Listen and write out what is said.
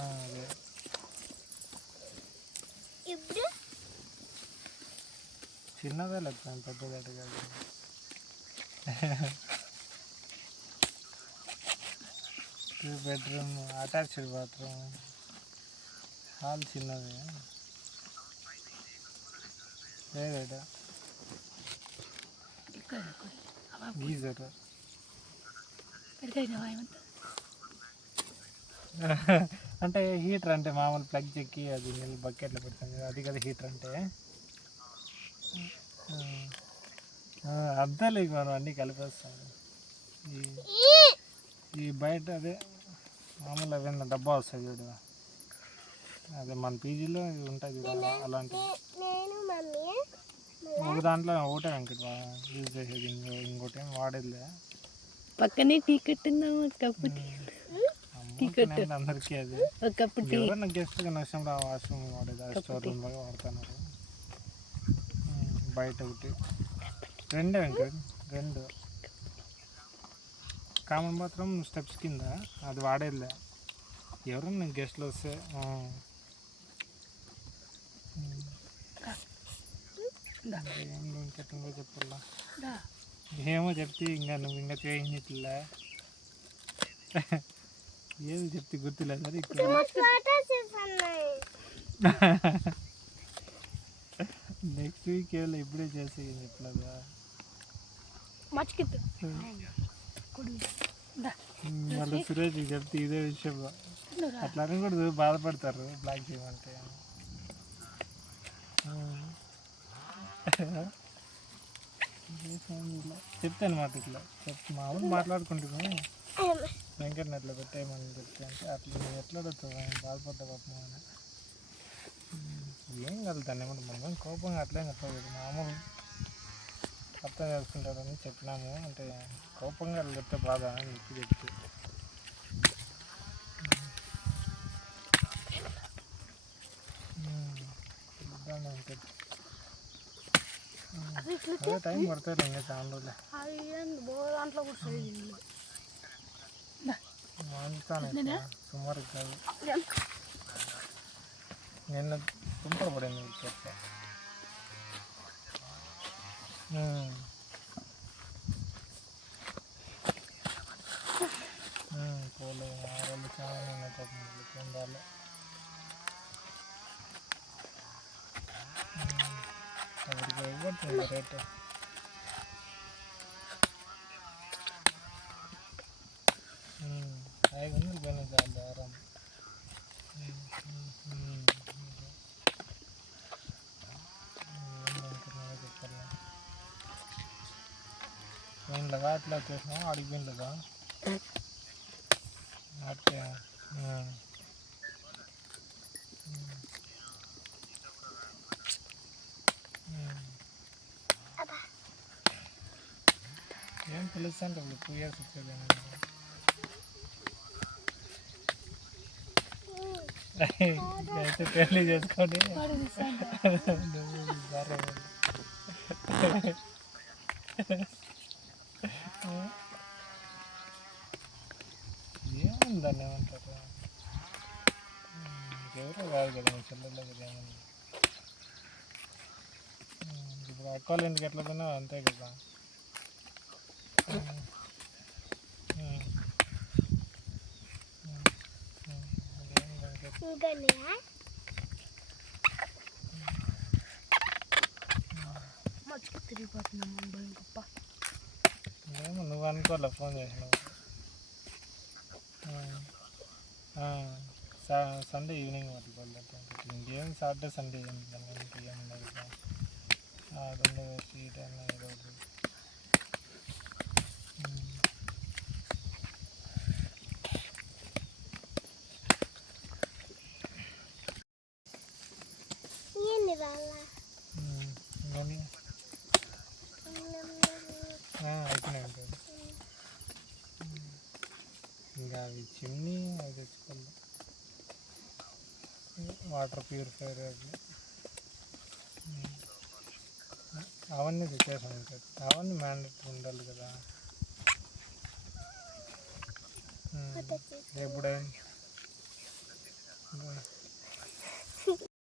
అదే ఇప్పుడు చిన్నదే లేదు పెద్దదట కాదు. Two bedroom attached bathroom, hall చిన్నది లేదట. గీజర్ అంటే హీటర్ అంటే మామూలు ప్లగ్ చెక్కి అది నీళ్ళు బకెట్లో పెడతాం కదా, అది కదా హీటర్ అంటే. అంతా లేక మనం అన్నీ కలిపేస్తాం. ఈ బయట అదే మామూలు అవన్నీ డబ్బా వస్తాయి చూడు, అదే మన పీజీలో ఉంటుంది చూడ అలాంటివి. ఒక దాంట్లో ఒకటే వెంకట యూజ్ చేసేది, ఇంకోటి ఏం వాడేదిలే. పక్కనే టీ కట్టిందామా కప్పు అందరికీ అది ఎవరన్నా గెస్ట్గా నష్టంలో వాష్రూమ్ వాడేది, ఆ స్టోర్ రూమ్ లాగా వాడుతున్నారు. బయట ఒకటి రెండే వెంకట, రెండు కామన్ బాత్రూమ్ స్టెప్స్ కింద అది వాడేదిలే, ఎవరన్నా గెస్ట్లు వస్తే. ఇంకెట్టంగా చెప్పాలా, ఏమో చెప్తే ఇంకా నువ్వు ఇంకా చేయించట్లే. ఏది చెప్తే గుర్తులేదు సార్ ఇక్కడ. నెక్స్ట్ వీక్ ఏమో ఇప్పుడే చేసి చెప్పలేదా. మళ్ళీ సురేష్ చెప్తే ఇదే విషయం అట్లా అనకూడదు, బాధపడతారు బ్లాక్ చేయమంటే. చెప్తే అనమాట ఇట్లా మామూలు మాట్లాడుకుంటున్నాము, వెంకటని అట్లా పెట్టేయమని చెప్తే అంటే అట్లా నువ్వు ఎట్లా అడుగుతావు, బాధపడ్డా పాపం అని. ఏం కాదు దాన్ని కూడా మనం కోపంగా అట్లేం చెప్పలేదు, మామూలు అర్థం చేసుకుంటారని చెప్పినాము. అంటే కోపంగా అట్లా చెప్తే బాధ అని చెప్తే అదే టైం పడుతుంది ఇంకా చాలా రోజులే. అంతానే సుమారు కాదు, నిన్న తుంపర పడింది చెత్త. పోలే ఆరోళ్ళు చాలా ఉన్నాయి పాపం వాళ్ళు. అక్కడికి ఇవ్వట్లేదు రేటు. ఐదు వందలు పోయినాయి చాలా దారం. చెప్పాలి పోయినగా అట్లా వచ్చేసినావు, అడిగి పోయినగా అట్టే. ఏం పిలుస్తాంటే ఇప్పుడు 2 years వచ్చేది అయితే పెళ్లి చేసుకోండి. ఏముందని ఏమంటారు, ఎవరో కాదు కదా మీ చెల్లెల్లో కదా ఏమన్నా. ఇప్పుడు అక్క వాళ్ళ ఇంటికి ఎట్లా పోయినా అంతే కదా. ఏమో నువ్వు అనుకోలే ఫోన్ చేసినావు. సండే ఈవినింగ్ పట్టుకోవాలి. ఇంకేం సాటర్డే సండే ఏముండదు కదా, రెండు స్వీట్ అన్న ఏదో ఒకటి. అయిపోయినాయి ఇంకా అవి చిమ్నీ అవి తెచ్చుకోవాలి, వాటర్ ప్యూరిఫైర్ అవి అవన్నీ తెచ్చేసాను. ఇంకా అవన్నీ మ్యాండేటరీ ఉండాలి కదా. ఎప్పుడైనా బాయ్.